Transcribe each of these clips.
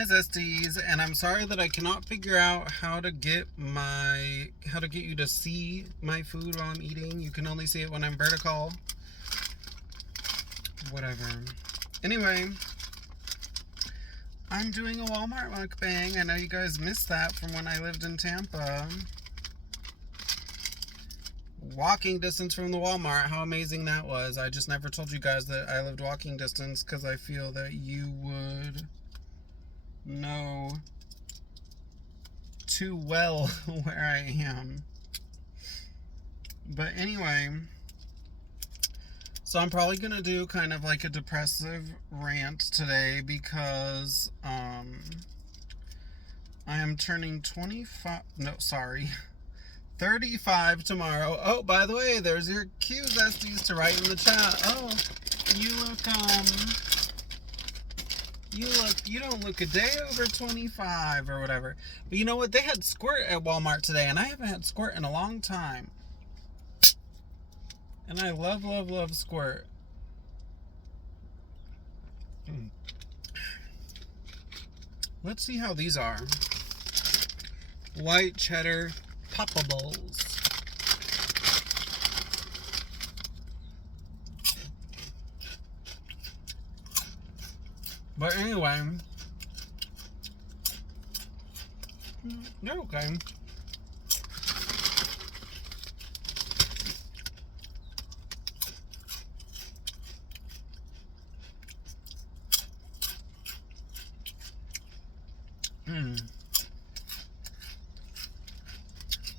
Hi Zesties, and I'm sorry that I cannot figure out how to get you to see my food while I'm eating. You can only see it when I'm vertical. Whatever. Anyway, I'm doing a Walmart mukbang. I know you guys missed that from when I lived in Tampa. Walking distance from the Walmart, how amazing that was. I just never told you guys that I lived walking distance because I feel that you would know too well where I am. But anyway, so I'm probably gonna do kind of like a depressive rant today because I am turning 35 tomorrow. Oh, by the way, there's your cue, Zesties, to write in the chat. Oh, you don't look a day over 25 or whatever. But you know what? They had Squirt at Walmart today, and I haven't had Squirt in a long time. And I love, love, love Squirt. Let's see how these are. White cheddar poppables. But anyway, they're okay.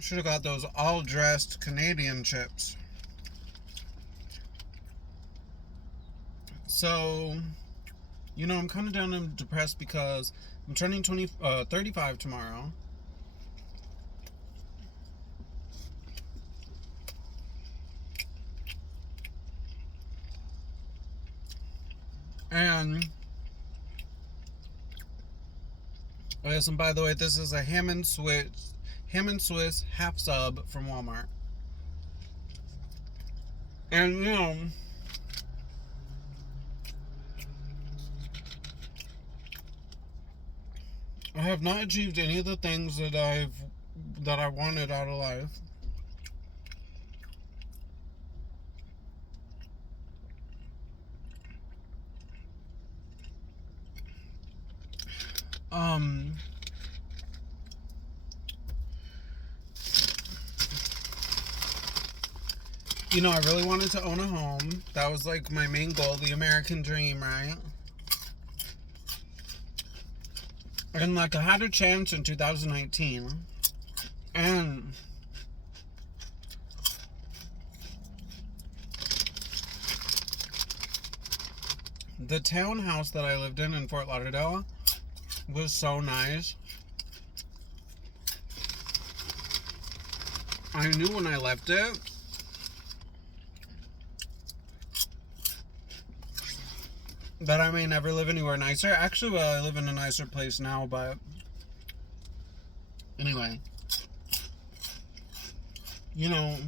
Should have got those all-dressed Canadian chips. So, you know, I'm kind of down and depressed because I'm turning 35 tomorrow. And yes, and by the way, this is a ham and Swiss half sub from Walmart. And you know, I have not achieved any of the things that I wanted out of life. You know, I really wanted to own a home. That was like my main goal, the American dream, right? And like I had a chance in 2019. And the townhouse that I lived in Fort Lauderdale was so nice. I knew when I left it that I may never live anywhere nicer. Actually, well, I live in a nicer place now, but anyway, you know,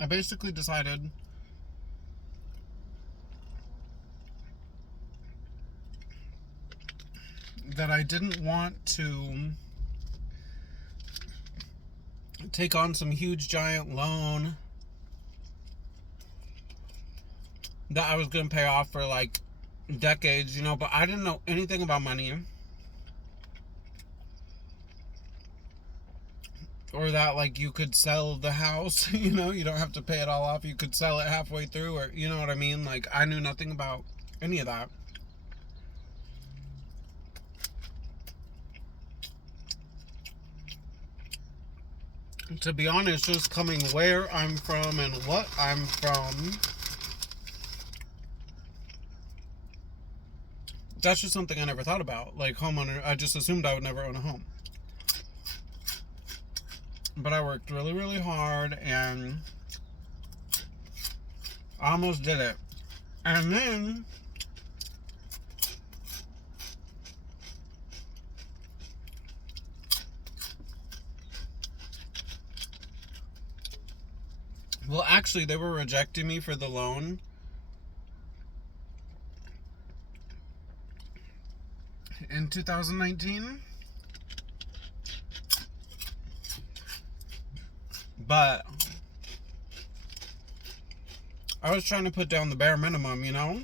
I basically decided that I didn't want to take on some huge giant loan that I was going to pay off for like decades, you know, but I didn't know anything about money. Or that like you could sell the house, you know, you don't have to pay it all off. You could sell it halfway through, or you know what I mean? Like I knew nothing about any of that. To be honest, just coming where I'm from and what I'm from, that's just something I never thought about. Like homeowner, I just assumed I would never own a home. But I worked really, really hard and I almost did it. And then Well, actually, they were rejecting me for the loan in 2019. But I was trying to put down the bare minimum, you know?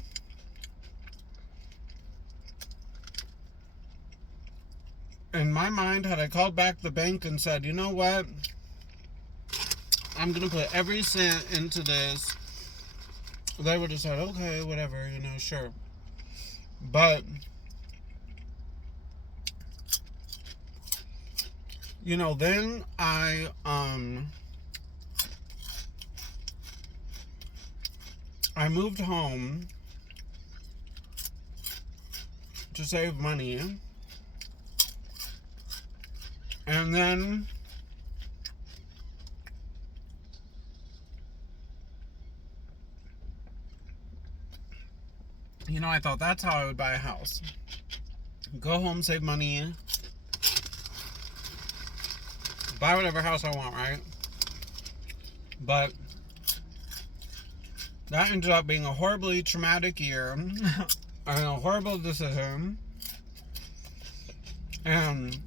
In my mind, had I called back the bank and said, you know what? I'm going to put every cent into this, they would have said, okay, whatever, you know, sure. But, you know, then I moved home to save money. And then you know, I thought that's how I would buy a house. Go home, save money, buy whatever house I want, right? But that ended up being a horribly traumatic year and a horrible decision. And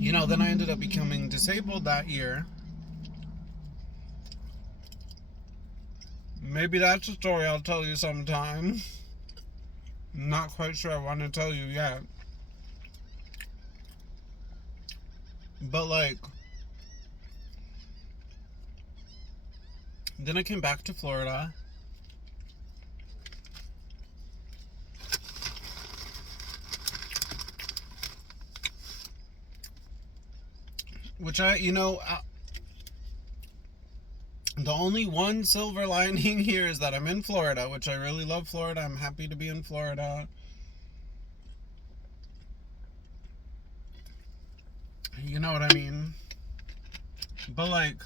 you know, then I ended up becoming disabled that year. Maybe that's a story I'll tell you sometime. I'm not quite sure I want to tell you yet. But like, then I came back to Florida. Which the only one silver lining here is that I'm in Florida, which I really love Florida. I'm happy to be in Florida. You know what I mean? But like,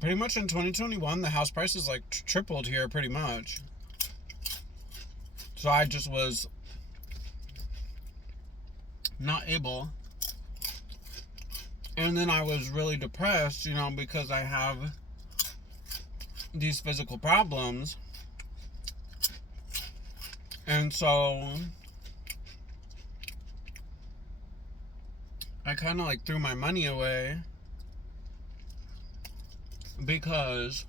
pretty much in 2021, the house prices like tripled here pretty much. So I just was not able. And then I was really depressed, you know, because I have these physical problems. And so I kind of like threw my money away because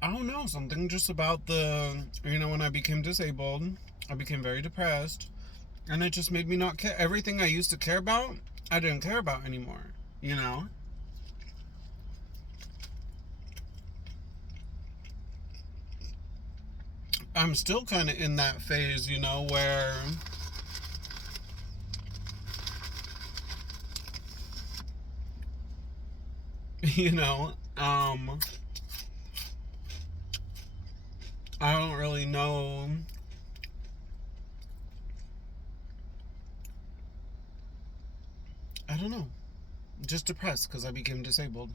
I don't know, something just about when I became disabled, I became very depressed, and it just made me not care. Everything I used to care about, I didn't care about anymore, you know? I'm still kind of in that phase, you know, where you know, I don't really know I don't know. Just depressed because I became disabled.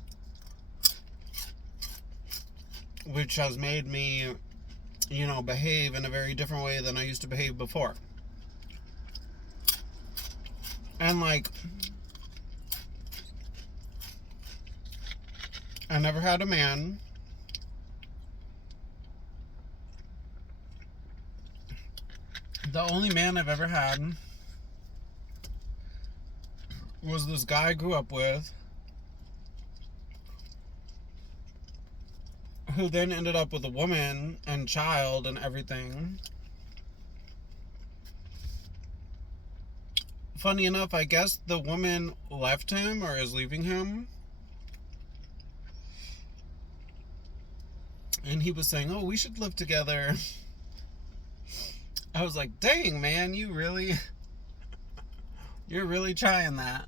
Which has made me, you know, behave in a very different way than I used to behave before. And like, I never had a man. The only man I've ever had was this guy I grew up with, who then ended up with a woman and child and everything. Funny enough, I guess the woman left him or is leaving him. And he was saying, oh, we should live together. I was like, dang, man, you're really trying that.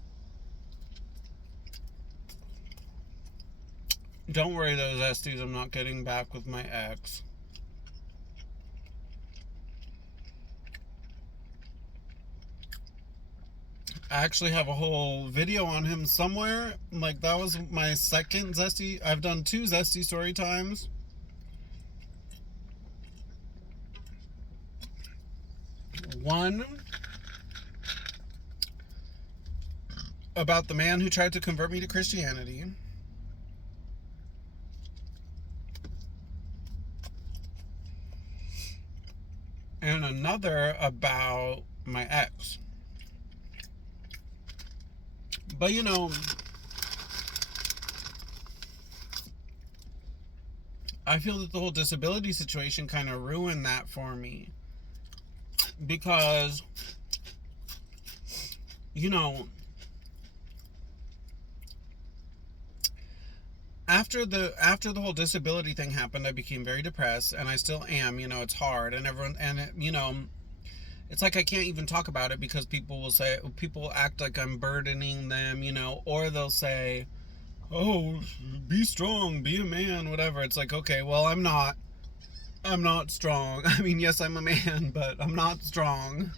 Don't worry, those Esties, I'm not getting back with my ex. I actually have a whole video on him somewhere. Like, that was my second Zesty. I've done 2 Zesty story times. One about the man who tried to convert me to Christianity. And another about my ex. But you know, I feel that the whole disability situation kind of ruined that for me. Because, you know, after the whole disability thing happened, I became very depressed, and I still am. You know, it's hard, and everyone, and it, you know, it's like I can't even talk about it because people act like I'm burdening them, you know, or they'll say, "Oh, be strong, be a man," whatever. It's like, okay, well, I'm not strong. I mean, yes, I'm a man, but I'm not strong.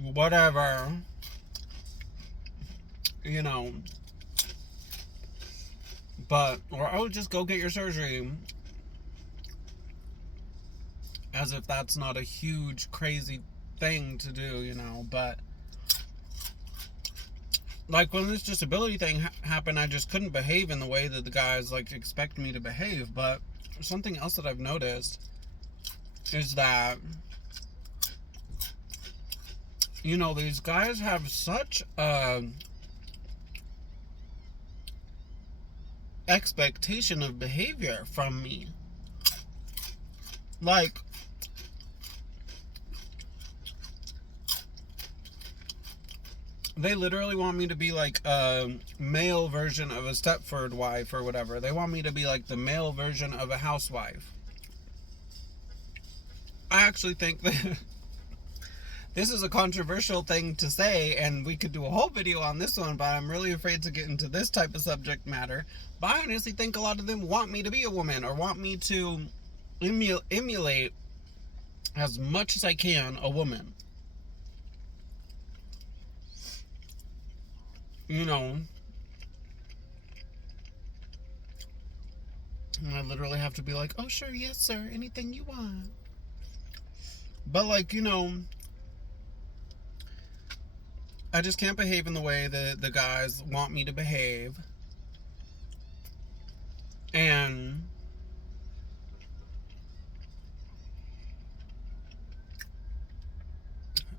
Whatever, you know. But, or, oh, just go get your surgery. As if that's not a huge, crazy thing to do, you know. But, like, when this disability thing happened, I just couldn't behave in the way that the guys, like, expect me to behave. But something else that I've noticed is that, you know, these guys have such a expectation of behavior from me. Like, they literally want me to be like a male version of a Stepford wife or whatever. They want me to be like the male version of a housewife. I actually think that this is a controversial thing to say, and we could do a whole video on this one, but I'm really afraid to get into this type of subject matter. But I honestly think a lot of them want me to be a woman, or want me to emulate as much as I can a woman. You know, and I literally have to be like, "Oh, sure, yes, sir, anything you want." But, like, you know, I just can't behave in the way that the guys want me to behave. And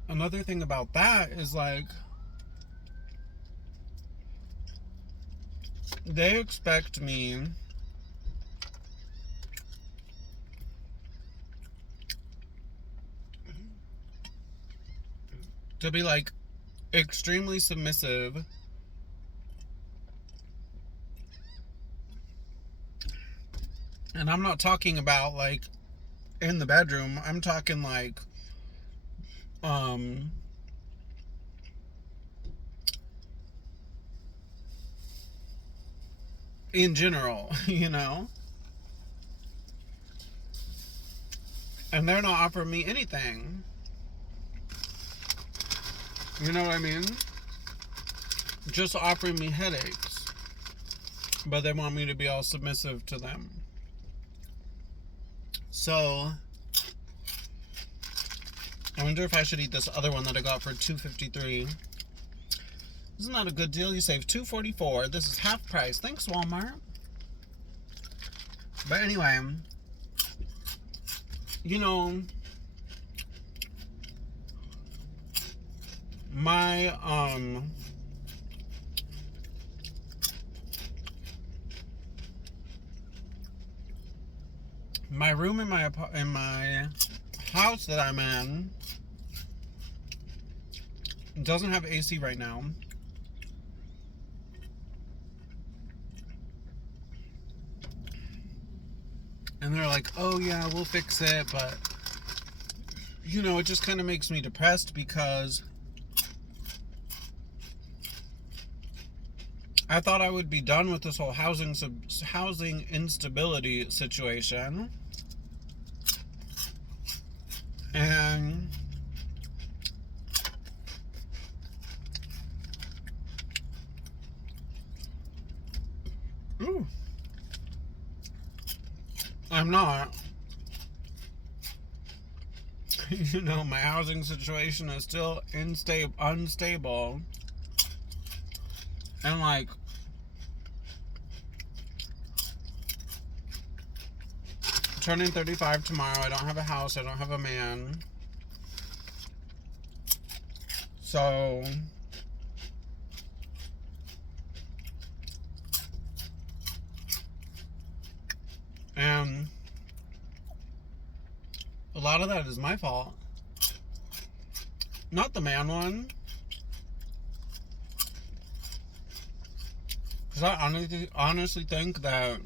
another thing about that is, like, they expect me to be, like, extremely submissive, and I'm not talking about, like, in the bedroom. I'm talking, like, in general, you know? And they're not offering me anything. You know what I mean? Just offering me headaches. But they want me to be all submissive to them. So, I wonder if I should eat this other one that I got for $2.53. Isn't that a good deal? You save $2.44. This is half price. Thanks, Walmart. But anyway, you know, my my room in my house that I'm in doesn't have AC right now. And they're like, "Oh yeah, we'll fix it," but you know, it just kind of makes me depressed because I thought I would be done with this whole housing instability situation. And Ooh. I'm not. You know, my housing situation is still unstable. And like, turning 35 tomorrow, I don't have a house, I don't have a man. So, and a lot of that is my fault. Not the man one. Because I honestly think that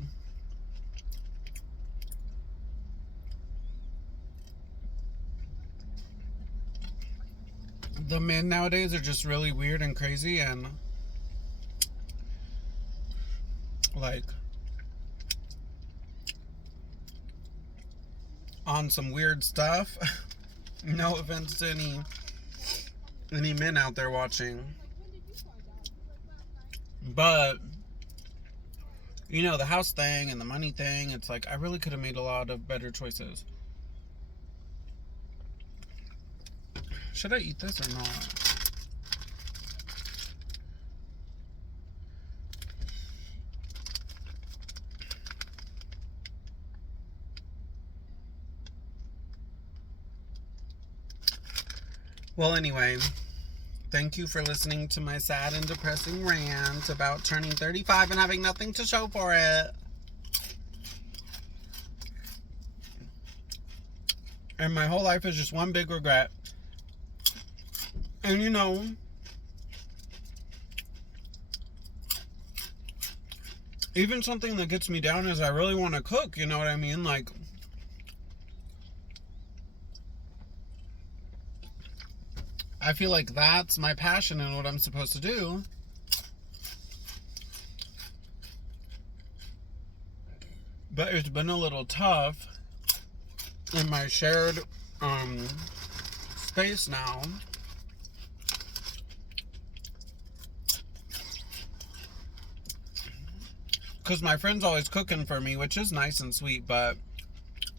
the men nowadays are just really weird and crazy and like on some weird stuff. No offense to any men out there watching. But you know, the house thing and the money thing, it's like I really could have made a lot of better choices. Should I eat this or not? Well, anyway, thank you for listening to my sad and depressing rant about turning 35 and having nothing to show for it. And my whole life is just one big regret. And you know, even something that gets me down is I really want to cook, you know what I mean? Like, I feel like that's my passion and what I'm supposed to do. But it's been a little tough in my shared space now. Because my friend's always cooking for me, which is nice and sweet, but,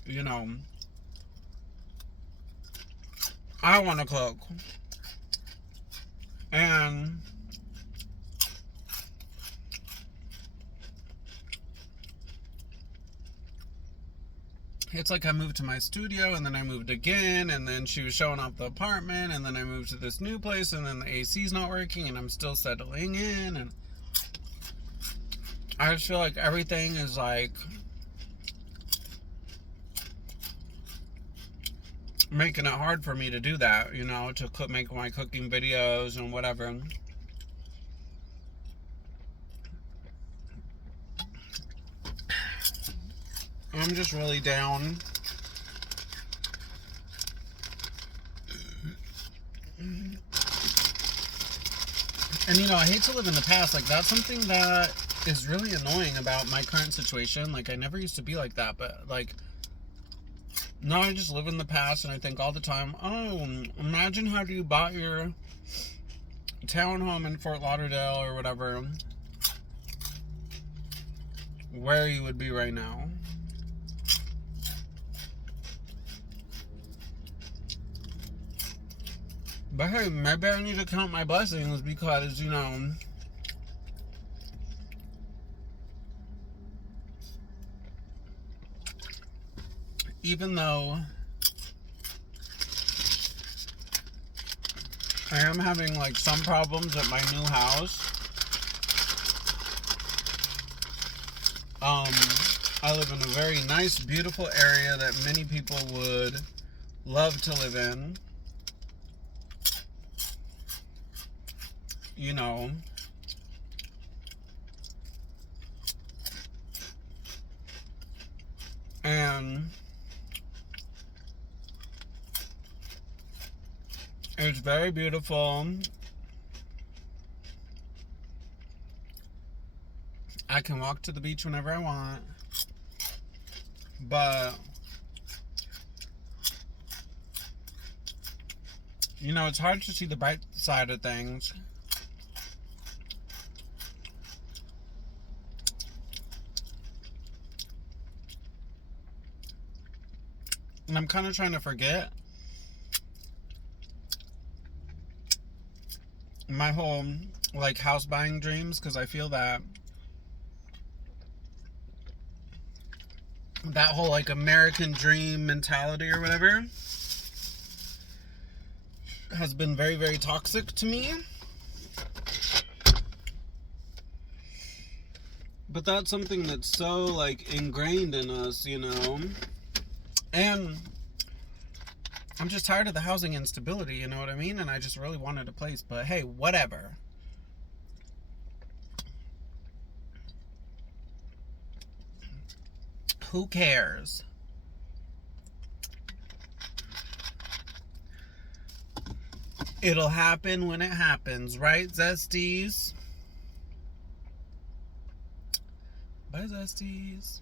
you know, I want to cook. And it's like I moved to my studio, and then I moved again, and then she was showing off the apartment, and then I moved to this new place, and then the AC's not working, and I'm still settling in, and I just feel like everything is like making it hard for me to do that, you know, to make my cooking videos and whatever. I'm just really down. And you know, I hate to live in the past. Like, that's something that is really annoying about my current situation. Like, I never used to be like that, but like now I just live in the past, and I think all the time, oh, imagine how you bought your townhome in Fort Lauderdale or whatever, where you would be right now. But hey, maybe I need to count my blessings because, you know, even though I am having like some problems at my new house, I live in a very nice, beautiful area that many people would love to live in. You know, and it's very beautiful. I can walk to the beach whenever I want, but you know, it's hard to see the bright side of things. And I'm kind of trying to forget my whole like house buying dreams, because I feel that whole like American dream mentality or whatever has been very, very toxic to me. But that's something that's so like ingrained in us, you know. And I'm just tired of the housing instability, you know what I mean? And I just really wanted a place, but hey, whatever. Who cares? It'll happen when it happens, right, Zesties? Bye, Zesties.